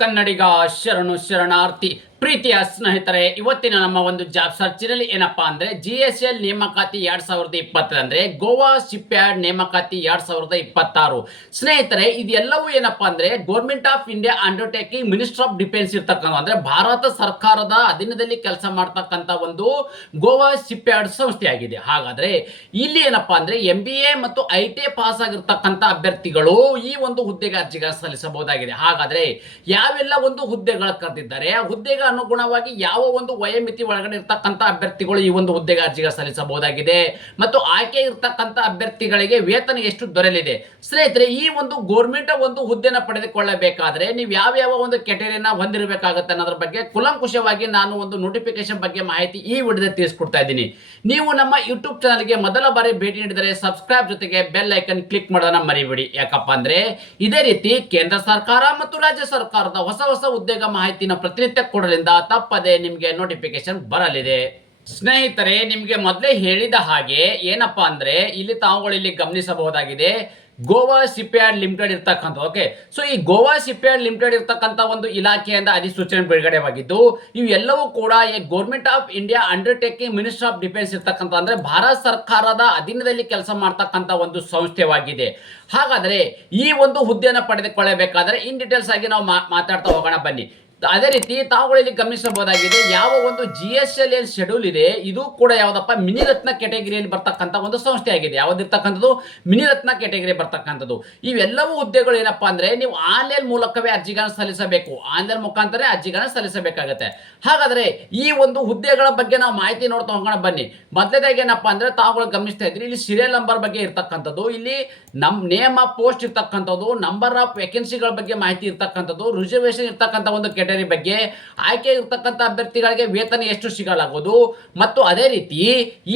ಕನ್ನಡಿಗ ಶರಣು ಶರಣಾರ್ಥಿ. ಪ್ರೀತಿಯ ಸ್ನೇಹಿತರೆ, ಇವತ್ತಿನ ನಮ್ಮ ಒಂದು ಜಾಬ್ ಸರ್ಚಿನಲ್ಲಿ ಏನಪ್ಪಾ ಅಂದ್ರೆ GSL ನೇಮಕಾತಿ 2020 ಅಂದ್ರೆ ಗೋವಾ ಶಿಪ್ ಯಾರ್ಡ್ ನೇಮಕಾತಿ 2026. ಸ್ನೇಹಿತರೆ, ಇದೆಲ್ಲವೂ ಏನಪ್ಪಾ ಅಂದ್ರೆ government of India undertaking minister of defence ಇರ್ತಕ್ಕಂಥ ಅಂದ್ರೆ ಭಾರತ ಸರ್ಕಾರದ ಅಧೀನದಲ್ಲಿ ಕೆಲಸ ಮಾಡ್ತಕ್ಕಂಥ ಒಂದು ಗೋವಾ ಶಿಪ್ ಯಾರ್ಡ್ ಸಂಸ್ಥೆಯಾಗಿದೆ. ಹಾಗಾದ್ರೆ ಇಲ್ಲಿ ಏನಪ್ಪಾ ಅಂದ್ರೆ MBA ಮತ್ತು ITA ಪಾಸ್ ಆಗಿರ್ತಕ್ಕಂಥ ಅಭ್ಯರ್ಥಿಗಳು ಈ ಒಂದು ಹುದ್ದೆಗೆ ಅರ್ಜಿಗಳನ್ನು ಸಲ್ಲಿಸಬಹುದಾಗಿದೆ. ಹಾಗಾದ್ರೆ ಯಾವೆಲ್ಲ ಒಂದು ಹುದ್ದೆಗಳು ಕರೆದಿದ್ದಾರೆ, ಆ ಹುದ್ದೆಗೆ ಅನುಗುಣವಾಗಿ ಯಾವ ಒಂದು ವಯೋಮಿತಿ ಒಳಗಡೆ ಇರ್ತಕ್ಕಂಥ ಅಭ್ಯರ್ಥಿಗಳು ಈ ಒಂದು ಹುದ್ದೆಗೆ ಅರ್ಜಿಗೆ ಸಲ್ಲಿಸಬಹುದಾಗಿದೆ ಮತ್ತು ಆಯ್ಕೆ ಇರ್ತಕ್ಕಂಥ ಅಭ್ಯರ್ಥಿಗಳಿಗೆ ವೇತನ ಎಷ್ಟು ದೊರೆಯಲಿದೆ. ಸ್ನೇಹಿತರೆ, ಈ ಒಂದು ಗೌರ್ಮೆಂಟ್ ಒಂದು ಹುದ್ದೆನ ಪಡೆದುಕೊಳ್ಳಬೇಕಾದ್ರೆ ನೀವು ಯಾವ ಒಂದು ಕೆಟಗರಿನ ಹೊಂದಿರಬೇಕಾಗುತ್ತೆ ಅನ್ನೋದ್ರ ಬಗ್ಗೆ ಕುಲಂಕುಷವಾಗಿ ನಾನು ಒಂದು ನೋಟಿಫಿಕೇಶನ್ ಬಗ್ಗೆ ಮಾಹಿತಿ ಈ ವಿಡಿಯೋದಲ್ಲಿ ತಿಳಿಸ್ಕೊಡ್ತಾ ಇದ್ದೀನಿ. ನೀವು ನಮ್ಮ ಯೂಟ್ಯೂಬ್ ಚಾನಲ್ಗೆ ಮೊದಲ ಬಾರಿ ಭೇಟಿ ನೀಡಿದರೆ ಸಬ್ಸ್ಕ್ರೈಬ್ ಜೊತೆಗೆ ಬೆಲ್ ಐಕನ್ ಕ್ಲಿಕ್ ಮಾಡೋದನ್ನ ಮರಿಬೇಡಿ. ಯಾಕಪ್ಪ ಅಂದ್ರೆ ಇದೇ ರೀತಿ ಕೇಂದ್ರ ಸರ್ಕಾರ ಮತ್ತು ರಾಜ್ಯ ಸರ್ಕಾರದ ಹೊಸ ಉದ್ಯೋಗ ಮಾಹಿತಿನ ಪ್ರತಿನಿತ್ಯ ಕೊಡಲಿಂದ ತಪ್ಪದೆ ನಿಮಗೆ ನೋಟಿಫಿಕೇಶನ್ ಬರಲಿದೆ. ಸ್ನೇಹಿತರೆ, ನಿಮಗೆ ಮೊದಲೇ ಹೇಳಿದ ಹಾಗೆ ಏನಪ್ಪಾ ಅಂದ್ರೆ ಇಲ್ಲಿ ತಾವುಗಳು ಇಲ್ಲಿ ಗಮನಿಸಬಹುದಾಗಿದೆ ಗೋವಾ ಶಿಪ್ ಯಾರ್ಡ್ ಲಿಮಿಟೆಡ್ ಇರ್ತಕ್ಕಂಥ. ಓಕೆ, ಸೊ ಈ ಗೋವಾ ಶಿಪ್ ಯಾರ್ಡ್ ಲಿಮಿಟೆಡ್ ಇರ್ತಕ್ಕಂಥ ಒಂದು ಇಲಾಖೆಯಿಂದ ಅಧಿಸೂಚನೆ ಬಿಡುಗಡೆವಾಗಿದ್ದು ಇವೆಲ್ಲವೂ ಕೂಡ government of India undertaking minister of defence ಇರ್ತಕ್ಕಂಥ ಅಂದ್ರೆ ಭಾರತ ಸರ್ಕಾರದ ಅಧೀನದಲ್ಲಿ ಕೆಲಸ ಮಾಡ್ತಕ್ಕಂಥ ಒಂದು ಸಂಸ್ಥೆವಾಗಿದೆ. ಹಾಗಾದ್ರೆ ಈ ಒಂದು ಹುದ್ದೆಯನ್ನು ಪಡೆದುಕೊಳ್ಳಬೇಕಾದ್ರೆ ಇನ್ ಡೀಟೇಲ್ಸ್ ಆಗಿ ನಾವು ಮಾತಾಡ್ತಾ ಹೋಗೋಣ ಬನ್ನಿ. ಅದೇ ರೀತಿ ತಾವುಗಳಲ್ಲಿ ಗಮನಿಸಬಹುದಾಗಿದೆ ಯಾವ ಒಂದು GSL ಶೆಡ್ಯೂಲ್ ಇದೆ ಇದು ಕೂಡ ಯಾವ್ದಪ್ಪ ಮಿನಿರತ್ನ ಕೆಟಗರಿಯಲ್ಲಿ ಬರ್ತಕ್ಕಂಥ ಒಂದು ಸಂಸ್ಥೆ ಆಗಿದೆ. ಯಾವ್ದಿರ್ತಕ್ಕಂಥದ್ದು ಮಿನಿರತ್ನ ಕೆಟಗರಿ ಬರ್ತಕ್ಕಂಥದ್ದು. ಇವೆಲ್ಲವೂ ಹುದ್ದೆಗಳು ಏನಪ್ಪಾ ಅಂದ್ರೆ ನೀವು ಆನ್ಲೈನ್ ಮೂಲಕವೇ ಅರ್ಜಿಗಳನ್ನು ಸಲ್ಲಿಸಬೇಕು, ಆನ್ಲೈನ್ ಮುಖಾಂತರ ಅರ್ಜಿಗಳನ್ನು ಸಲ್ಲಿಸಬೇಕಾಗುತ್ತೆ. ಹಾಗಾದ್ರೆ ಈ ಒಂದು ಹುದ್ದೆಗಳ ಬಗ್ಗೆ ನಾವು ಮಾಹಿತಿ ನೋಡ್ತಾ ಹೋಗೋಣ ಬನ್ನಿ. ಮೊದಲನೇದಾಗಿ ಏನಪ್ಪಾ ಅಂದ್ರೆ ತಾವುಗಳು ಗಮನಿಸ್ತಾ ಇದ್ರಿ ಇಲ್ಲಿ ಸೀರಿಯಲ್ ನಂಬರ್ ಬಗ್ಗೆ ಇರ್ತಕ್ಕಂಥದ್ದು, ಇಲ್ಲಿ ನೇಮ್ ಆಫ್ ಪೋಸ್ಟ್ ಇರ್ತಕ್ಕಂಥದ್ದು, ನಂಬರ್ ಆಫ್ ವೇಕೆನ್ಸಿಗಳ ಬಗ್ಗೆ ಮಾಹಿತಿ ಇರ್ತಕ್ಕಂಥದ್ದು, ರಿಸರ್ವೇಶನ್ ಇರ್ತಕ್ಕಂಥ ಒಂದು ಕೆಟಗರಿ ಬಗ್ಗೆ, ಆಯ್ಕೆ ಇರ್ತಕ್ಕಂಥ ಅಭ್ಯರ್ಥಿಗಳಿಗೆ ವೇತನ ಎಷ್ಟು ಸಿಗಲಾಗುವುದು ಮತ್ತು ಅದೇ ರೀತಿ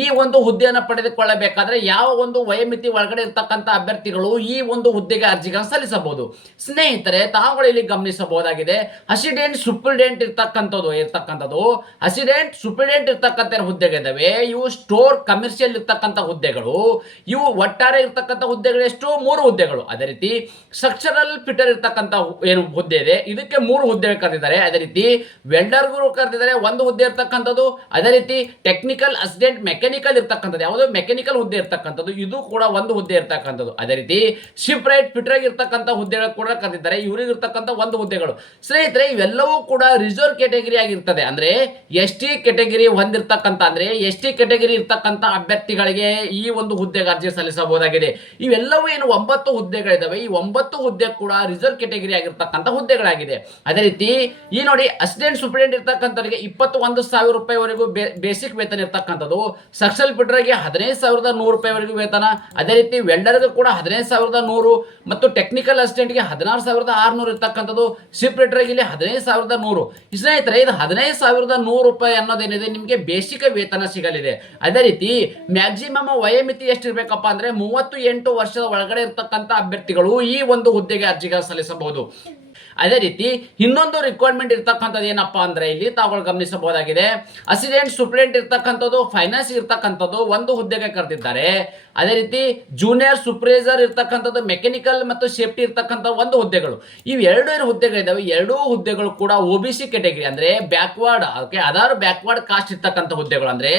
ಈ ಒಂದು ಹುದ್ದೆಯನ್ನು ಪಡೆದುಕೊಳ್ಳಬೇಕಾದ್ರೆ ಯಾವ ಒಂದು ವಯೋಮಿತಿ ಒಳಗಡೆ ಇರ್ತಕ್ಕಂಥ ಅಭ್ಯರ್ಥಿಗಳು ಈ ಒಂದು ಹುದ್ದೆಗೆ ಅರ್ಜಿಗಳನ್ನು ಸಲ್ಲಿಸಬಹುದು. ಸ್ನೇಹಿತರೆ, ತಾವುಗಳು ಇಲ್ಲಿ ಗಮನಿಸಬಹುದಾಗಿದೆ ಅಸಿಡೆಂಟ್ ಸೂಪರಿಂಟೆಂಡೆಂಟ್ ಇರ್ತಕ್ಕಂಥದ್ದು ಅಸಿಡೆಂಟ್ ಸೂಪರಿಂಟೆಂಡೆಂಟ್ ಇರ್ತಕ್ಕಂಥ ಹುದ್ದೆಗಳಿದ್ದಾವೆ. ಇವು ಸ್ಟೋರ್ ಕಮರ್ಷಿಯಲ್ ಇರ್ತಕ್ಕಂಥ ಹುದ್ದೆಗಳು. ಇವು ಒಟ್ಟಾರೆ ಇರ್ತಕ್ಕಂಥ ಹುದ್ದೆಗಳು ಎಷ್ಟು? 3 ಹುದ್ದೆಗಳು. ಅದೇ ರೀತಿ ಸ್ಟ್ರಕ್ಚರಲ್ ಫಿಟರ್ ಇರ್ತಕ್ಕಂಥ ಏನು ಹುದ್ದೆ ಇದೆ ಇದಕ್ಕೆ 3 ಹುದ್ದೆಗಳು ಕರೆದಿದ್ದಾರೆ. ಅದೇ ರೀತಿ ವೆಲ್ಡರ್ಗಳು ಕರೆದಿದ್ದಾರೆ, 1 ಹುದ್ದೆ ಇರ್ತಕ್ಕಂಥದ್ದು. ಅದೇ ರೀತಿ ಟೆಕ್ನಿಕಲ್ ಅಸಿಸ್ಟೆಂಟ್ ಮೆಕ್ಯಾನಿಕಲ್ ಇರ್ತಕ್ಕಂಥದ್ದು, ಯಾವುದೋ ಮೆಕ್ಯಾನಿಕಲ್ ಹುದ್ದೆ ಇರ್ತಕ್ಕಂಥದ್ದು, ಇದು ಕೂಡ 1 ಹುದ್ದೆ ಇರ್ತಕ್ಕಂಥದ್ದು. ಅದೇ ರೀತಿ ಶಿಪ್ ರೈಟ್ ಫಿಟರ್ ಇರ್ತಕ್ಕಂಥ ಹುದ್ದೆಗಳು ಕೂಡ ಕರೆದಿದ್ದಾರೆ, ಇವರಿಗೆ ಇರ್ತಕ್ಕಂಥ 1 ಹುದ್ದೆಗಳು. ಸ್ನೇಹಿತರೆ, ಇವೆಲ್ಲವೂ ಕೂಡ ರಿಸರ್ವ್ ಕೆಟಗರಿ ಆಗಿರ್ತದೆ. ಅಂದ್ರೆ ST ಕೆಟಗರಿ ಹೊಂದಿರ್ತಕ್ಕಂಥ ಅಂದ್ರೆ ST ಕೆಟಗರಿ ಇರ್ತಕ್ಕಂಥ ಅಭ್ಯರ್ಥಿಗಳಿಗೆ ಈ ಒಂದು ಹುದ್ದೆಗೆ ಅರ್ಜಿ ಸಲ್ಲಿಸಬಹುದಾಗಿದೆ. ಇವೆಲ್ಲವೂ ಏನು 9 ಹುದ್ದೆಗಳಿದಾವೆ. ಈ 9 ಹುದ್ದೆ ಕೂಡ ರಿಸರ್ವ್ ಕೆಟಗರಿ ಆಗಿರ್ತಕ್ಕಂಥ ಹುದ್ದೆಗಳಾಗಿದೆ. ಅದೇ ರೀತಿ ಈ ನೋಡಿ ಅಸಿಸ್ಟೆಂಟ್ ಸೂಪರಿಂಟೆಂಡೆಂಟ್ ಇರ್ತಕ್ಕಂಥವರಿಗೆ 21,000 ರೂಪಾಯಿವರೆಗೂ ಬೇಸಿಕ್ ವೇತನ ಇರ್ತಕ್ಕಂಥದ್ದು, ಸಕ್ಸಲ್ ಫಿಟರ್ಗೆ 15,100 ರೂಪಾಯಿವರೆಗೂ ವೇತನ. ಅದೇ ರೀತಿ ವೆಲ್ಡರ್ಗೆ ಕೂಡ 15,100 ಮತ್ತು ಟೆಕ್ನಿಕಲ್ ಅಸಿಸ್ಟೆಂಟ್ಗೆ 16,600 ಇರ್ತಕ್ಕಂಥದ್ದು, ಶಿಪ್ ರೈಟರ್ಗೆ ಇಲ್ಲಿ 15,100. ಸ್ನೇಹಿತರೆ, ಇದು 15,100 ರೂಪಾಯಿ ಅನ್ನೋದೇನಿದೆ ನಿಮಗೆ ಬೇಸಿಕ್ ವೇತನ ಸಿಗಲಿದೆ. ಅದೇ ರೀತಿ ಮ್ಯಾಕ್ಸಿಮಮ್ ವಯೋಮಿತಿ ಎಷ್ಟಿರ್ಬೇಕಪ್ಪ ಅಂದ್ರೆ 38 ವರ್ಷದ ಒಳಗಡೆ ಇರ್ತಕ್ಕಂಥ ಅಭ್ಯರ್ಥಿಗಳು ಈ ಒಂದು ಹುದ್ದೆಗೆ ಅರ್ಜಿಗಳನ್ನು ಸಲ್ಲಿಸಬಹುದು. ಅದೇ ರೀತಿ ಇನ್ನೊಂದು ರಿಕ್ವೈರ್ಮೆಂಟ್ ಇರ್ತಕ್ಕಂಥದ್ದು ಏನಪ್ಪಾ ಅಂದ್ರೆ ಇಲ್ಲಿ ತಾವುಗಳು ಗಮನಿಸಬಹುದಾಗಿದೆ ಅಸಿಸ್ಟೆಂಟ್ ಸೂಪರಿಂಟೆಂಡೆಂಟ್ ಇರ್ತಕ್ಕಂಥದ್ದು, ಫೈನಾನ್ಸ್ ಇರ್ತಕ್ಕಂಥದ್ದು 1 ಹುದ್ದೆಗೆ ಕರೆದಿದ್ದಾರೆ. ಅದೇ ರೀತಿ ಜೂನಿಯರ್ ಸೂಪರ್ವೈಸರ್ ಇರ್ತಕ್ಕಂಥದ್ದು, ಮೆಕ್ಯಾನಿಕಲ್ ಮತ್ತು ಸೇಫ್ಟಿ ಇರ್ತಕ್ಕಂಥ 1 ಹುದ್ದೆಗಳು. ಇವು 2 ಹುದ್ದೆಗಳಿದಾವೆ. 2 ಹುದ್ದೆಗಳು ಕೂಡ OBC ಕೆಟಗರಿ ಅಂದ್ರೆ ಬ್ಯಾಕ್ವರ್ಡ್, ಅದರ್ ಬ್ಯಾಕ್ವರ್ಡ್ ಕಾಸ್ಟ್ ಇರ್ತಕ್ಕಂಥ ಹುದ್ದೆಗಳು. ಅಂದ್ರೆ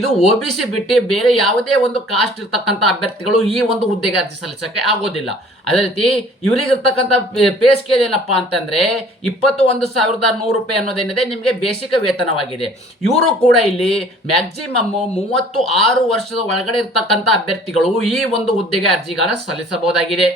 ಇದು OBC ಬಿಟ್ಟು ಬೇರೆ ಯಾವುದೇ ಒಂದು ಕಾಸ್ಟ್ ಇರ್ತಕ್ಕಂಥ ಅಭ್ಯರ್ಥಿಗಳು ಈ ಒಂದು ಹುದ್ದೆಗೆ ಅರ್ಜಿ ಸಲ್ಲಿಸಕ್ಕೆ ಆಗೋದಿಲ್ಲ. ಅದೇ ರೀತಿ ಇವರಿಗೆ ಇರ್ತಕ್ಕಂಥ ಪೇ ಸ್ಕೇಲ್ ಏನಪ್ಪಾ ಅಂತಂದ್ರೆ 21,100 ರೂಪಾಯಿ ಅನ್ನೋದೇನಿದೆ ನಿಮಗೆ ಬೇಸಿಕ್ ವೇತನವಾಗಿದೆ. ಇವರು ಕೂಡ ಇಲ್ಲಿ ಮ್ಯಾಕ್ಸಿಮಮ್ 36 ವರ್ಷದ ಒಳಗಡೆ ಇರ್ತಕ್ಕಂಥ ಅಭ್ಯರ್ಥಿಗಳು ಈ ಒಂದು ಹುದ್ದೆಗೆ ಅರ್ಜಿಗಳನ್ನು ಸಲ್ಲಿಸಬಹುದಾಗಿದೆ.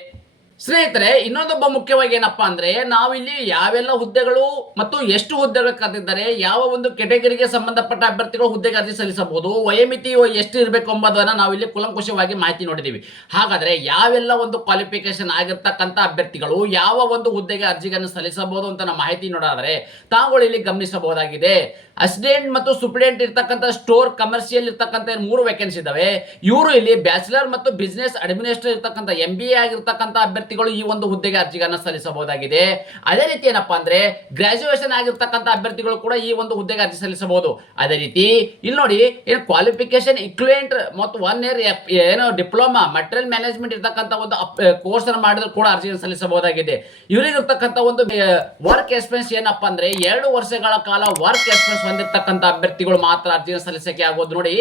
ಸ್ನೇಹಿತರೆ, ಇನ್ನೊಂದೊಬ್ಬ ಮುಖ್ಯವಾಗಿ ಏನಪ್ಪಾ ಅಂದ್ರೆ ನಾವಿಲ್ಲಿ ಯಾವೆಲ್ಲ ಹುದ್ದೆಗಳು ಮತ್ತು ಎಷ್ಟು ಹುದ್ದೆಗಳು ಕರೆದಿದ್ದಾರೆ, ಯಾವ ಒಂದು ಕೆಟಗರಿಗೆ ಸಂಬಂಧಪಟ್ಟ ಅಭ್ಯರ್ಥಿಗಳು ಹುದ್ದೆಗೆ ಅರ್ಜಿ ಸಲ್ಲಿಸಬಹುದು, ವಯೋಮಿತಿ ಎಷ್ಟು ಇರಬೇಕು ಎಂಬುದನ್ನು ನಾವಿಲ್ಲಿ ಕುಲಂಕುಷವಾಗಿ ಮಾಹಿತಿ ನೋಡಿದ್ದೀವಿ. ಹಾಗಾದ್ರೆ ಯಾವೆಲ್ಲ ಒಂದು ಕ್ವಾಲಿಫಿಕೇಶನ್ ಆಗಿರ್ತಕ್ಕಂಥ ಅಭ್ಯರ್ಥಿಗಳು ಯಾವ ಒಂದು ಹುದ್ದೆಗೆ ಅರ್ಜಿಗಳನ್ನು ಸಲ್ಲಿಸಬಹುದು ಅಂತ ನಾವು ಮಾಹಿತಿ ನೋಡಾದ್ರೆ ತಾವುಗಳು ಇಲ್ಲಿ ಗಮನಿಸಬಹುದಾಗಿದೆ. ಅಸಿಸ್ಟೆಂಟ್ ಮತ್ತು ಸೂಪರ್ಡೆಂಟ್ ಇರ್ತಕ್ಕಂಥ ಸ್ಟೋರ್ ಕಮರ್ಷಿಯಲ್ ಇರ್ತಕ್ಕಂಥ 3 ವೇಕೆನ್ಸಿ ಇದಾವೆ. ಇವರು ಇಲ್ಲಿ ಬ್ಯಾಚುಲರ್ ಮತ್ತು ಬಿಸಿನೆಸ್ ಅಡ್ಮಿನಿಸ್ಟ್ರೇಟರ್ ಇರ್ತಕ್ಕಂಥ MBA ಆಗಿರ್ತಕ್ಕಂಥ ಅಭ್ಯರ್ಥಿಗಳು ಈ ಒಂದು ಹುದ್ದೆಗೆ ಅರ್ಜಿಗಳನ್ನು ಸಲ್ಲಿಸಬಹುದಾಗಿದೆ. ಅದೇ ರೀತಿ ಏನಪ್ಪಾ ಅಂದ್ರೆ ಗ್ರಾಜುಯೇಷನ್ ಆಗಿರ್ತಕ್ಕಂಥ ಅಭ್ಯರ್ಥಿಗಳು ಕೂಡ ಈ ಒಂದು ಹುದ್ದೆಗೆ ಅರ್ಜಿ ಸಲ್ಲಿಸಬಹುದು. ಅದೇ ರೀತಿ ಇಲ್ಲಿ ನೋಡಿ ಏನು ಕ್ವಾಲಿಫಿಕೇಶನ್ ಇಕ್ವಿಲೆಂಟ್ ಮತ್ತು 1 ಇಯರ್ ಏನೋ ಡಿಪ್ಲೊಮಾ ಮಟೀರಿಯಲ್ ಮ್ಯಾನೇಜ್ಮೆಂಟ್ ಇರ್ತಕ್ಕಂಥ ಒಂದು ಕೋರ್ಸ್ ಅನ್ನು ಮಾಡಿದ್ರು ಕೂಡ ಅರ್ಜಿಯನ್ನು ಸಲ್ಲಿಸಬಹುದಾಗಿದೆ. ಇವರಿಗೆ ಇರ್ತಕ್ಕಂಥ ಒಂದು ವರ್ಕ್ ಎಕ್ಸ್ಪೀರಿಯನ್ಸ್ ಏನಪ್ಪಾ ಅಂದ್ರೆ 2 ವರ್ಷಗಳ ಕಾಲ ವರ್ಕ್ ಎಕ್ಸ್ಪೀರಿಯನ್ಸ್ ಹೊಂದಿರತಕ್ಕಂಥ ಅಭ್ಯರ್ಥಿಗಳು ಮಾತ್ರ ಅರ್ಜಿಯನ್ನು ಸಲ್ಲಿಸಕ್ಕೆ ಆಗೋದು. ನೋಡಿ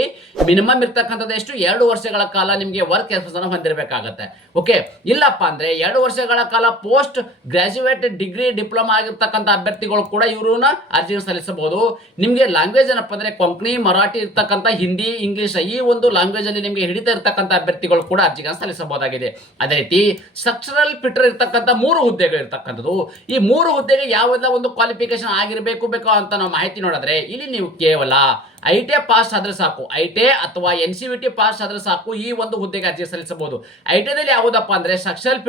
ಮಿನಿಮಮ್ ಇರ್ತಕ್ಕಂಥದ್ದು ಎಷ್ಟು 2 ವರ್ಷಗಳ ಕಾಲ ನಿಮಗೆ ವರ್ಕ್ ಎಕ್ಸ್ಪೀರಿಯನ್ಸ್ ಅನ್ನು ಹೊಂದಿರಬೇಕಾಗತ್ತೆ. ಓಕೆ, ಇಲ್ಲಪ್ಪ ಅಂದ್ರೆ 2 ವರ್ಷಗಳ ಕಾಲ ಪೋಸ್ಟ್ ಗ್ರಾಜುಯೇಟ್ ಡಿಗ್ರಿ ಡಿಪ್ಲೊಮಾ ಆಗಿರ್ತಕ್ಕಂಥ ಅಭ್ಯರ್ಥಿಗಳು ಕೂಡ ಇವ್ರನ್ನ ಅರ್ಜಿಯನ್ನು ಸಲ್ಲಿಸಬಹುದು. ನಿಮಗೆ ಲ್ಯಾಂಗ್ವೇಜ್ ಏನಪ್ಪ ಅಂದ್ರೆ ಕೊಂಕಣಿ, ಮರಾಠಿ ಇರ್ತಕ್ಕಂಥ ಹಿಂದಿ, ಇಂಗ್ಲಿಷ್ ಈ ಒಂದು ಲ್ಯಾಂಗ್ವೇಜ್ ಅಲ್ಲಿ ನಿಮಗೆ ಹಿಡಿತಾ ಇರ್ತಕ್ಕಂಥ ಅಭ್ಯರ್ಥಿಗಳು ಕೂಡ ಅರ್ಜಿಗಳನ್ನು ಸಲ್ಲಿಸಬಹುದಾಗಿದೆ. ಅದೇ ರೀತಿ ಸ್ಟ್ರಕ್ಚರಲ್ ಫಿಟರ್ ಇರ್ತಕ್ಕಂಥ 3 ಹುದ್ದೆಗಳು ಇರ್ತಕ್ಕಂಥದ್ದು. ಈ 3 ಹುದ್ದೆಗೆ ಯಾವೆಲ್ಲ ಒಂದು ಕ್ವಾಲಿಫಿಕೇಶನ್ ಆಗಿರಬೇಕು ಅಂತ ನಾವು ಮಾಹಿತಿ ನೋಡಿದ್ರೆ ಇಲ್ಲಿ ನೀವು ಕೇವಲ ITI ಪಾಸ್ ಆದ್ರೆ ಸಾಕು, ITI ಅಥವಾ NCVT ಪಾಸ್ ಆದ್ರೆ ಸಾಕು ಈ ಒಂದು ಹುದ್ದೆಗೆ ಅರ್ಜಿ ಸಲ್ಲಿಸಬಹುದು. ITI ದಲ್ಲಿ ಯಾವುದಪ್ಪ ಅಂದ್ರೆ ಸ್ಟ್ರಕ್ಚರಲ್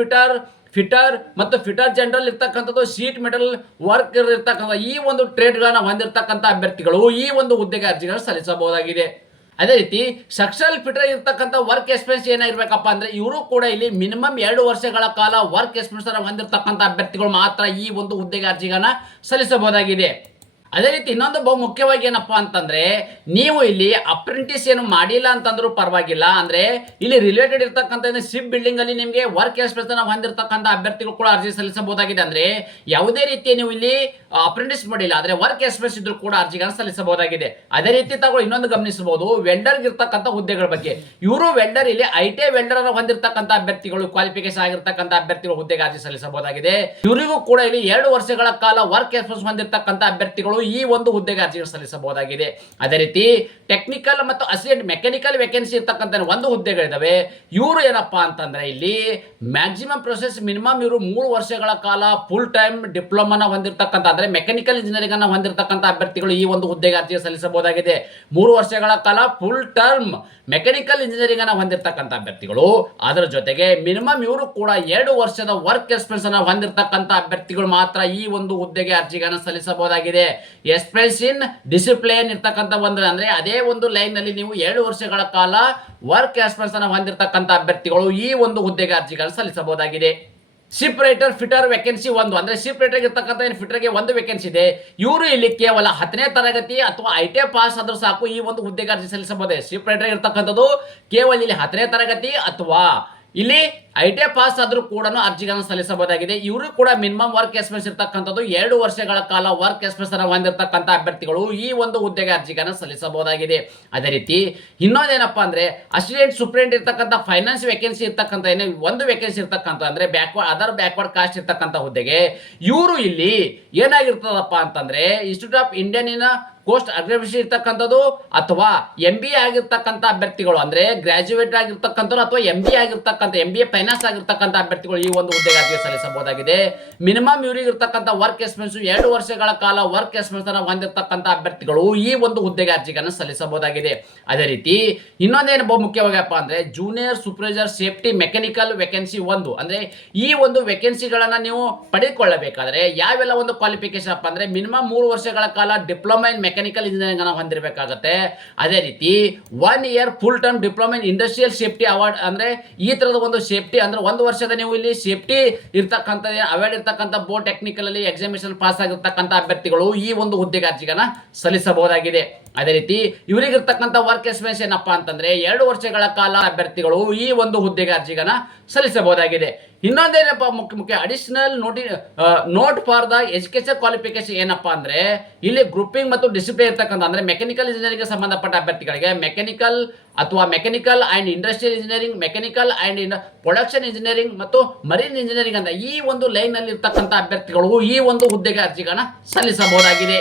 ಫಿಟರ್ ಮತ್ತು ಫಿಟರ್ ಜನರಲ್ ಇರ್ತಕ್ಕಂಥದ್ದು, ಶೀಟ್ ಮೆಟಲ್ ವರ್ಕ್ ಇರ್ತಕ್ಕಂಥ ಈ ಒಂದು ಟ್ರೇಡ್ಗಳನ್ನ ಹೊಂದಿರತಕ್ಕಂಥ ಅಭ್ಯರ್ಥಿಗಳು ಈ ಒಂದು ಹುದ್ದೆಗೆ ಅರ್ಜಿಗಳನ್ನು ಸಲ್ಲಿಸಬಹುದಾಗಿದೆ. ಅದೇ ರೀತಿ ಸ್ಟ್ರಕ್ಚರಲ್ ಫಿಟರ್ ಇರ್ತಕ್ಕಂಥ ವರ್ಕ್ ಎಕ್ಸ್ಪೀರಿಯನ್ಸ್ ಏನಾಗಿರ್ಬೇಕಪ್ಪ ಅಂದ್ರೆ ಇವರು ಕೂಡ ಇಲ್ಲಿ ಮಿನಿಮಮ್ 2 ವರ್ಷಗಳ ಕಾಲ ವರ್ಕ್ ಎಕ್ಸ್ಪೀರಿಯನ್ಸ್ ಹೊಂದಿರತಕ್ಕಂಥ ಅಭ್ಯರ್ಥಿಗಳು ಮಾತ್ರ ಈ ಒಂದು ಹುದ್ದೆಗೆ ಅರ್ಜಿಗಳನ್ನ ಸಲ್ಲಿಸಬಹುದಾಗಿದೆ. ಅದೇ ರೀತಿ ಇನ್ನೊಂದು ಬಹು ಮುಖ್ಯವಾಗಿ ಏನಪ್ಪಾ ಅಂತಂದ್ರೆ ನೀವು ಇಲ್ಲಿ ಅಪ್ರೆಂಟಿಸ್ ಏನು ಮಾಡಿಲ್ಲ ಅಂತಂದ್ರೂ ಪರವಾಗಿಲ್ಲ. ಅಂದ್ರೆ ಇಲ್ಲಿ ರಿಲೇಟೆಡ್ ಇರ್ತಕ್ಕಂಥ ಶಿಪ್ ಬಿಲ್ಡಿಂಗ್ ಅಲ್ಲಿ ನಿಮಗೆ ವರ್ಕ್ ಎಕ್ಸ್ಪೀರಿಯನ್ಸ್ ಹೊಂದಿರತಕ್ಕಂಥ ಅಭ್ಯರ್ಥಿಗಳು ಕೂಡ ಅರ್ಜಿ ಸಲ್ಲಿಸಬಹುದಾಗಿದೆ. ಅಂದ್ರೆ ಯಾವುದೇ ರೀತಿ ನೀವು ಇಲ್ಲಿ ಅಪ್ರೆಂಟಿಸ್ ಮಾಡಿಲ್ಲ ಆದ್ರೆ ವರ್ಕ್ ಎಕ್ಸ್ಪೀರಿಯನ್ಸ್ ಇದ್ರೂ ಕೂಡ ಅರ್ಜಿಗಳನ್ನು ಸಲ್ಲಿಸಬಹುದಾಗಿದೆ. ಅದೇ ರೀತಿ ತಗೊಳ್ಳಿ ಇನ್ನೊಂದು ಗಮನಿಸಬಹುದು ವೆಲ್ಡರ್ ಇರ್ತಕ್ಕಂಥ ಹುದ್ದೆಗಳ ಬಗ್ಗೆ. ಇವರು ವೆಲ್ಡರ್ ಇಲ್ಲಿ ITI ವೆಲ್ಡರ್ ಅನ್ನು ಹೊಂದಿರತಕ್ಕಂಥ ಅಭ್ಯರ್ಥಿಗಳು ಕ್ವಾಲಿಫಿಕೇಶನ್ ಆಗಿರ್ತಕ್ಕಂಥ ಅಭ್ಯರ್ಥಿಗಳು ಹುದ್ದೆಗೆ ಅರ್ಜಿ ಸಲ್ಲಿಸಬಹುದಾಗಿದೆ. ಇವರಿಗೂ ಕೂಡ ಇಲ್ಲಿ 2 ವರ್ಷಗಳ ಕಾಲ ವರ್ಕ್ ಎಕ್ಸ್ಪೀರಿಯನ್ಸ್ ಹೊಂದಿರತಕ್ಕಂಥ ಅಭ್ಯರ್ಥಿಗಳು ಈ ಒಂದು ಹುದ್ದೆಗೆ ಅರ್ಜಿಗಳನ್ನು ಸಲ್ಲಿಸಬಹುದಾಗಿದೆ. ಅದೇ ರೀತಿ ಟೆಕ್ನಿಕಲ್ ಮತ್ತು ಅಸಿಸ್ಟೆಂಟ್ ಮೆಕ್ಯಾನಿಕಲ್ ವೇಕೆನ್ಸಿ ಇರ್ತಕ್ಕಂಥ 1 ಹುದ್ದೆಗಳಿದಾವೆ. ಇವರು ಏನಪ್ಪಾ ಅಂತಂದ್ರೆ ಇಲ್ಲಿ ಮ್ಯಾಕ್ಸಿಮಮ್ ಪ್ರೊಸೆಸ್ ಮಿನಿಮಮ್ ಇವರು 3 ವರ್ಷಗಳ ಕಾಲ ಫುಲ್ ಟೈಮ್ ಡಿಪ್ಲೊಮಾನ ಹೊಂದಿರತಕ್ಕಂಥ ಅಂದ್ರೆ ಮೆಕ್ಯಾನಿಕಲ್ ಇಂಜಿನಿಯರಿಂಗ್ ಅನ್ನ ಹೊಂದಿರತಕ್ಕಂಥ ಅಭ್ಯರ್ಥಿಗಳು ಈ ಒಂದು ಹುದ್ದೆಗೆ ಅರ್ಜಿ ಸಲ್ಲಿಸಬಹುದಾಗಿದೆ. 3 ವರ್ಷಗಳ ಕಾಲ ಫುಲ್ ಟರ್ಮ್ ಮೆಕ್ಯಾನಿಕಲ್ ಇಂಜಿನಿಯರಿಂಗ್ ಅನ್ನ ಹೊಂದಿರತಕ್ಕಂಥ ಅಭ್ಯರ್ಥಿಗಳು, ಅದರ ಜೊತೆಗೆ ಮಿನಿಮಮ್ ಇವರು ಕೂಡ 2 ವರ್ಷದ ವರ್ಕ್ ಎಕ್ಸ್ಪೀರಿಯನ್ಸ್ ಅನ್ನ ಹೊಂದಿರತಕ್ಕಂಥ ಅಭ್ಯರ್ಥಿಗಳು ಮಾತ್ರ ಈ ಒಂದು ಹುದ್ದೆಗೆ ಅರ್ಜಿಗಳನ್ನು ಸಲ್ಲಿಸಬಹುದಾಗಿದೆ. ಎಕ್ಸ್ಪೀರಿಯನ್ಸ್ ಇನ್ ಡಿಸಿಪ್ಲಿನ್ ಇರ್ತಕ್ಕಂಥ ಅಂದ್ರೆ ಅದೇ ಒಂದು ಲೈನ್ ನಲ್ಲಿ ನೀವು 2 ವರ್ಷಗಳ ಕಾಲ ವರ್ಕ್ ಎಕ್ಸ್ಪೀರಿಯನ್ಸ್ ಅನ್ನು ಹೊಂದಿರತಕ್ಕಂಥ ಅಭ್ಯರ್ಥಿಗಳು ಈ ಒಂದು ಹುದ್ದೆಗೆ ಅರ್ಜಿಗಳನ್ನು ಸಲ್ಲಿಸಬಹುದಾಗಿದೆ. ಶಿಪ್ ರೈಟರ್ ಫಿಟರ್ ವೇಕೆನ್ಸಿ 1 ಅಂದ್ರೆ ಶಿಪ್ ರೈಟರ್ ಇರ್ತಕ್ಕಂಥ ಫಿಟರ್ಗೆ 1 ವೇಕೆನ್ಸಿ ಇದೆ. ಇವರು ಇಲ್ಲಿ ಕೇವಲ 10ನೇ ತರಗತಿ ಅಥವಾ ITI ಪಾಸ್ ಆದ್ರೂ ಸಾಕು ಈ ಒಂದು ಹುದ್ದೆಗೆ ಅರ್ಜಿ ಸಲ್ಲಿಸಬಹುದು. ಶಿಪ್ ರೈಟರ್ ಇರ್ತಕ್ಕಂಥದ್ದು ಕೇವಲ ಇಲ್ಲಿ 10ನೇ ತರಗತಿ ಅಥವಾ ಇಲ್ಲಿ ITI ಪಾಸ್ ಆದ್ರೂ ಕೂಡ ಅರ್ಜಿಗಳನ್ನು ಸಲ್ಲಿಸಬಹುದಾಗಿದೆ. ಇವರು ಕೂಡ ಮಿನಿಮಮ್ ವರ್ಕ್ ಎಕ್ಸ್ಪೀರಿಯನ್ಸ್ ಇರ್ತಕ್ಕಂಥದ್ದು 2 ವರ್ಷಗಳ ಕಾಲ ವರ್ಕ್ ಎಕ್ಸ್ಪೀರಿಯನ್ಸ್ ಹೊಂದಿರತಕ್ಕಂಥ ಅಭ್ಯರ್ಥಿಗಳು ಈ ಒಂದು ಹುದ್ದೆಗೆ ಅರ್ಜಿಗಳನ್ನು ಸಲ್ಲಿಸಬಹುದಾಗಿದೆ. ಅದೇ ರೀತಿ ಇನ್ನೊಂದೇನಪ್ಪಾ ಅಂದ್ರೆ ಅಸಿಸ್ಟೆಂಟ್ ಸೂಪರಿಂಟೆಂಡೆಂಟ್ ಇರ್ತಕ್ಕಂಥ ಫೈನಾನ್ಸ್ ವೇಕೆನ್ಸಿ ಇರ್ತಕ್ಕಂಥ 1 ವೇಕೆನ್ಸಿ ಇರ್ತಕ್ಕಂಥ ಅಂದ್ರೆ ಅದರ್ ಬ್ಯಾಕ್ವರ್ಡ್ ಕಾಸ್ಟ್ ಇರ್ತಕ್ಕಂಥ ಹುದ್ದೆಗೆ ಇವರು ಇಲ್ಲಿ ಏನಾಗಿರ್ತದಪ್ಪ ಅಂತಂದ್ರೆ institute of Indian in coast agriculture ಇರ್ತಕ್ಕಂಥದ್ದು ಅಥವಾ MBA ಆಗಿರ್ತಕ್ಕಂಥ ಅಭ್ಯರ್ಥಿಗಳು ಅಂದ್ರೆ ಗ್ರಾಜುಯೇಟ್ ಆಗಿರ್ತಕ್ಕಂಥವ್ರು ಅಥವಾ MBA ಆಗಿರ್ತಕ್ಕಂಥ MBA ಫೈನಾನ್ಸ್ ಆಗಿರ್ತಕ್ಕಂಥ ಅಭ್ಯರ್ಥಿಗಳು ಈ ಒಂದು ಹುದ್ದೆಗೆ ಅರ್ಜಿ ಸಲ್ಲಿಸಬಹುದಾಗಿದೆ. ಮಿನಿಮಮ್ ಇವರಿಗೆ ಇರ್ತಕ್ಕಂಥ ವರ್ಕ್ ಎಕ್ಸ್ಪೀರಿಯನ್ಸ್ 2 ವರ್ಷಗಳ ಕಾಲ ವರ್ಕ್ ಎಕ್ಸ್ಪೀರಿಯನ್ಸ್ ಹೊಂದಿರತಕ್ಕಂಥ ಅಭ್ಯರ್ಥಿಗಳು ಈ ಒಂದು ಹುದ್ದೆಗೆ ಅರ್ಜಿಗಳನ್ನು ಸಲ್ಲಿಸಬಹುದಾಗಿದೆ. ಅದೇ ರೀತಿ ಇನ್ನೊಂದೇನು ಬಹು ಮುಖ್ಯವಾಗಪ್ಪ ಅಂದ್ರೆ junior supervisor safety mechanical vacancy 1 ಅಂದ್ರೆ ಈ ಒಂದು ವೇಕೆನ್ಸಿಗಳನ್ನ ನೀವು ಪಡೆದುಕೊಳ್ಳಬೇಕಾದ್ರೆ ಯಾವೆಲ್ಲ ಒಂದು ಕ್ವಾಲಿಫಿಕೇಶನ್ ಅಪ್ಪ ಅಂದ್ರೆ ಮಿನಿಮಮ್ 3 ವರ್ಷಗಳ ಕಾಲ ಡಿಪ್ಲೊಮಾ ಇನ್ ಮೆಕ್ಯಾನಿಕಲ್ ಇಂಜಿನಿಯರಿಂಗ್ ಅನ್ನು ಹೊಂದಿರಬೇಕಾಗುತ್ತೆ. ಅದೇ ರೀತಿ 1 year full term diploma in industrial safety award ಅಂದ್ರೆ ಈ ತರದ ಒಂದು ಸೇಫ್ಟಿ ಅಂದ್ರೆ 1 ವರ್ಷದ ನೀವು ಇಲ್ಲಿ ಸೇಫ್ಟಿ ಇರ್ತಕ್ಕಂಥ ಅವಾರ್ಡ್ ಇರ್ತಕ್ಕಂಥ ಬೋರ್ಡ್ ಟೆಕ್ನಿಕಲ್ ಅಲ್ಲಿ ಎಕ್ಸಾಮಿನೇಷನ್ ಪಾಸ್ ಆಗಿರ್ತಕ್ಕಂಥ ಅಭ್ಯರ್ಥಿಗಳು ಈ ಒಂದು ಹುದ್ದೆಗೆ ಅರ್ಜಿಗಳನ್ನ ಸಲ್ಲಿಸಬಹುದಾಗಿದೆ. ಅದೇ ರೀತಿ ಇವರಿಗೆ ಇರ್ತಕ್ಕಂಥ ವರ್ಕ್ ಎಕ್ಸ್ಪೀರಿಯನ್ಸ್ ಏನಪ್ಪಾ ಅಂತಂದ್ರೆ 2 ವರ್ಷಗಳ ಕಾಲ ಅಭ್ಯರ್ಥಿಗಳು ಈ ಒಂದು ಹುದ್ದೆಗೆ ಅರ್ಜಿಗಳನ್ನ ಸಲ್ಲಿಸಬಹುದಾಗಿದೆ. ಇನ್ನೊಂದೇನಪ್ಪ ಮುಖ್ಯ additional note for the education qualification ಏನಪ್ಪಾ ಅಂದ್ರೆ ಇಲ್ಲಿ ಗ್ರೂಪಿಂಗ್ ಮತ್ತು ಡಿಸಿಪ್ಲಿನ್ ಇರ್ತಕ್ಕಂಥ ಅಂದ್ರೆ ಮೆಕ್ಯಾನಿಕಲ್ ಇಂಜಿನಿಯರಿಂಗ್ ಸಂಬಂಧಪಟ್ಟ ಅಭ್ಯರ್ಥಿಗಳಿಗೆ mechanical and industrial engineering, mechanical and production engineering ಮತ್ತು ಮರೀನ್ ಇಂಜಿನಿಯರಿಂಗ್ ಅಂತ ಈ ಒಂದು ಲೈನ್ ನಲ್ಲಿ ಇರ್ತಕ್ಕಂಥ ಅಭ್ಯರ್ಥಿಗಳು ಈ ಒಂದು ಹುದ್ದೆಗೆ ಅರ್ಜಿಗಳನ್ನ ಸಲ್ಲಿಸಬಹುದಾಗಿದೆ.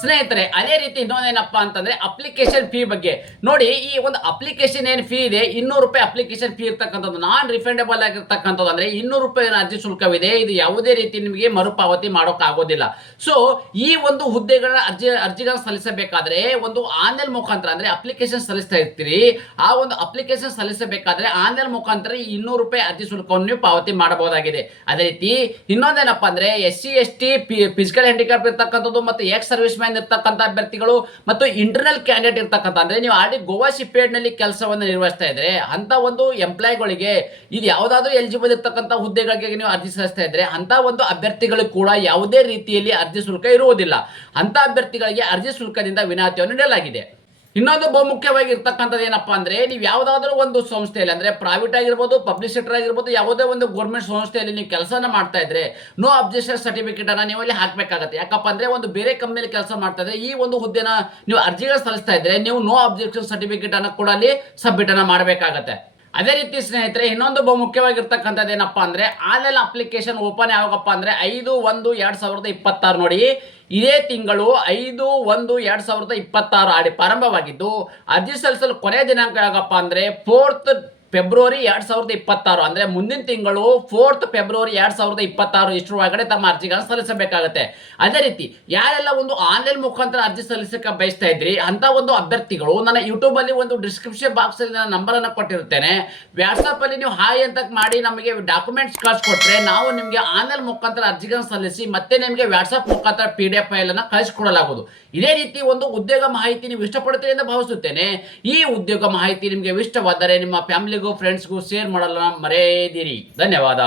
ಸ್ನೇಹಿತರೆ ಅದೇ ರೀತಿ ಇನ್ನೊಂದೇನಪ್ಪ ಅಂತಂದ್ರೆ ಅಪ್ಲಿಕೇಶನ್ ಫೀ ಬಗ್ಗೆ ನೋಡಿ. ಈ ಒಂದು ಅಪ್ಲಿಕೇಶನ್ ಏನು ಫೀ ಇದೆ 200 ರೂಪಾಯಿ ಅಪ್ಲಿಕೇಶನ್ ಫೀ ಇರ್ತಕ್ಕಂಥದ್ದು ನಾನ್ ರಿಫಂಡಬಲ್ ಆಗಿರ್ತಕ್ಕಂಥದ್ದು ಅಂದ್ರೆ 200 ರೂಪಾಯಿ ಅರ್ಜಿ ಶುಲ್ಕವಿದೆ. ಇದು ಯಾವುದೇ ರೀತಿ ನಿಮಗೆ ಮರುಪಾವತಿ ಮಾಡೋಕೆ ಆಗೋದಿಲ್ಲ. ಸೊ ಈ ಒಂದು ಹುದ್ದೆಗಳ ಅರ್ಜಿಗಳನ್ನು ಸಲ್ಲಿಸಬೇಕಾದ್ರೆ ಒಂದು ಆನ್ಲೈನ್ ಮುಖಾಂತರ ಅಂದ್ರೆ ಅಪ್ಲಿಕೇಶನ್ ಸಲ್ಲಿಸ್ತಾ ಇರ್ತೀರಿ. ಆ ಒಂದು ಅಪ್ಲಿಕೇಶನ್ ಸಲ್ಲಿಸಬೇಕಾದ್ರೆ ಆನ್ಲೈನ್ ಮುಖಾಂತರ 200 ರೂಪಾಯಿ ಅರ್ಜಿ ಶುಲ್ಕವನ್ನು ನೀವು ಪಾವತಿ ಮಾಡಬಹುದಾಗಿದೆ. ಅದೇ ರೀತಿ ಇನ್ನೊಂದೇನಪ್ಪ ಅಂದ್ರೆ SC ST ಫಿಸಿಕಲ್ ಹ್ಯಾಂಡಿಕ್ಯಾಪ್ ಇರ್ತಕ್ಕಂಥದ್ದು ಮತ್ತು ಎಕ್ಸ್ ಸರ್ವಿಸ್ ಮ್ಯಾನ್ ಇರ್ತಕ್ಕಂಥ ಅಭ್ಯರ್ಥಿಗಳು ಮತ್ತು ಇಂಟರ್ನಲ್ ಕ್ಯಾಂಡಿಡೇಟ್ ಇರ್ತಕ್ಕಂಥ ಅಂದ್ರೆ ನೀವು ಆಲ್ರೆಡಿ ಗೋವಾ ಶಿಪ್ ಯಾರ್ಡ್ ನಲ್ಲಿ ಕೆಲಸವನ್ನು ನಿರ್ವಹಿಸ್ತಾ ಇದ್ರೆ ಅಂತ ಒಂದು ಎಂಪ್ಲಾಯ್ಗಳಿಗೆ ಇದು ಯಾವುದಾದ್ರೂ ಎಲಿಜಿಬಲ್ ಇರ್ತಕ್ಕಂಥ ಹುದ್ದೆಗಳಿಗೆ ನೀವು ಅರ್ಜಿ ಸಲ್ಲಿಸ್ತಾ ಇದ್ರೆ ಅಂತ ಒಂದು ಅಭ್ಯರ್ಥಿಗಳು ಕೂಡ ಯಾವುದೇ ರೀತಿಯಲ್ಲಿ ಅರ್ಜಿ ಶುಲ್ಕ ಇರುವುದಿಲ್ಲ. ಅಂತ ಅಭ್ಯರ್ಥಿಗಳಿಗೆ ಅರ್ಜಿ ಶುಲ್ಕದಿಂದ ವಿನಾಯಿತಿಯನ್ನು ನೀಡಲಾಗಿದೆ. ಇನ್ನೊಂದು ಬಹುಮುಖ್ಯವಾಗಿ ಇರ್ತಕ್ಕಂಥದ್ದು ಏನಪ್ಪಾ ಅಂದ್ರೆ ನೀವು ಯಾವುದಾದ್ರೂ ಒಂದು ಸಂಸ್ಥೆಯಲ್ಲಿ ಅಂದ್ರೆ ಪ್ರೈವೇಟ್ ಆಗಿರ್ಬೋದು, ಪಬ್ಲಿಕ್ ಸೆಕ್ಟರ್ ಆಗಿರ್ಬೋದು, ಯಾವುದೇ ಒಂದು ಗೌರ್ಮೆಂಟ್ ಸಂಸ್ಥೆಯಲ್ಲಿ ನೀವು ಕೆಲಸನ ಮಾಡ್ತಾ ಇದ್ರೆ ನೋ ಅಬ್ಜೆಕ್ಷನ್ ಸರ್ಟಿಫಿಕೇಟ್ ಅನ್ನ ನೀವು ಅಲ್ಲಿ ಹಾಕಬೇಕಾಗುತ್ತೆ. ಯಾಕಪ್ಪ ಅಂದ್ರೆ ಒಂದು ಬೇರೆ ಕಂಪನಿಯಲ್ಲಿ ಕೆಲಸ ಮಾಡ್ತಾ ಇದ್ರೆ ಈ ಒಂದು ಹುದ್ದೆನ ನೀವು ಅರ್ಜಿಗಳು ಸಲ್ಲಿಸ್ತಾ ಇದ್ರೆ ನೀವು ನೋ ಅಬ್ಜೆಕ್ಷನ್ ಸರ್ಟಿಫಿಕೇಟ್ ಅನ್ನ ಕೂಡ ಅಲ್ಲಿ ಸಬ್ಮಿಟ್ ಅನ್ನ ಮಾಡಬೇಕಾಗತ್ತೆ. ಅದೇ ರೀತಿ ಸ್ನೇಹಿತರೆ ಇನ್ನೊಂದು ಬಹುಮುಖ್ಯವಾಗಿರ್ತಕ್ಕಂಥದ್ದು ಏನಪ್ಪಾ ಅಂದ್ರೆ ಆನ್ಲೈನ್ ಅಪ್ಲಿಕೇಶನ್ ಓಪನ್ ಯಾವಾಗಪ್ಪ ಅಂದ್ರೆ 5/1/2026 ನೋಡಿ. ಇದೇ ತಿಂಗಳು 5/1/2026 ಪ್ರಾರಂಭವಾಗಿದ್ದು ಅರ್ಜಿ ಸಲ್ಲಿಸಲು ಕೊನೆಯ ದಿನಾಂಕ ಯಾವಾಗಪ್ಪ ಅಂದ್ರೆ 4th ಫೆಬ್ರವರಿ 2026 ಅಂದ್ರೆ ಮುಂದಿನ ತಿಂಗಳು 4th ಫೆಬ್ರವರಿ 2026 ಇಷ್ಟರ ಒಳಗಡೆ ತಮ್ಮ ಅರ್ಜಿಗಳನ್ನು ಸಲ್ಲಿಸಬೇಕಾಗುತ್ತೆ. ಅದೇ ರೀತಿ ಯಾರೆಲ್ಲ ಒಂದು ಆನ್ಲೈನ್ ಮುಖಾಂತರ ಅರ್ಜಿ ಸಲ್ಲಿಸಕ್ಕೆ ಬಯಸ್ತಾ ಇದ್ರಿ ಅಂತ ಒಂದು ಅಭ್ಯರ್ಥಿಗಳು ನನ್ನ ಯೂಟ್ಯೂಬ್ ಅಲ್ಲಿ ಒಂದು ಡಿಸ್ಕ್ರಿಪ್ಷನ್ ಬಾಕ್ಸ್ ಅಲ್ಲಿ ನನ್ನ ನಂಬರ್ ಅನ್ನು ಕೊಟ್ಟಿರುತ್ತೇನೆ. ವಾಟ್ಸ್ಆಪ್ ಅಲ್ಲಿ ನೀವು ಹಾಯ್ ಅಂತ ಮಾಡಿ ನಮಗೆ ಡಾಕ್ಯುಮೆಂಟ್ಸ್ ಕಳಿಸ್ಕೊಟ್ರೆ ನಾವು ನಿಮಗೆ ಆನ್ಲೈನ್ ಮುಖಾಂತರ ಅರ್ಜಿಗಳನ್ನು ಸಲ್ಲಿಸಿ ಮತ್ತೆ ನಿಮಗೆ ವಾಟ್ಸ್ಆಪ್ ಮುಖಾಂತರ PDF ಫೈಲ್ ಅನ್ನು ಕಳಿಸಿಕೊಡಲಾಗುವುದು. ಇದೇ ರೀತಿ ಒಂದು ಉದ್ಯೋಗ ಮಾಹಿತಿ ನೀವು ಇಷ್ಟಪಡುತ್ತೀರಿ ಎಂದು ಭಾವಿಸುತ್ತೇನೆ. ಈ ಉದ್ಯೋಗ ಮಾಹಿತಿ ನಿಮಗೆ ಇಷ್ಟವಾದರೆ ನಿಮ್ಮ ಫ್ಯಾಮಿಲಿಗೂ ಫ್ರೆಂಡ್ಸ್ಗೂ ಶೇರ್ ಮಾಡಲು ಮರೆಯದಿರಿ. ಧನ್ಯವಾದ.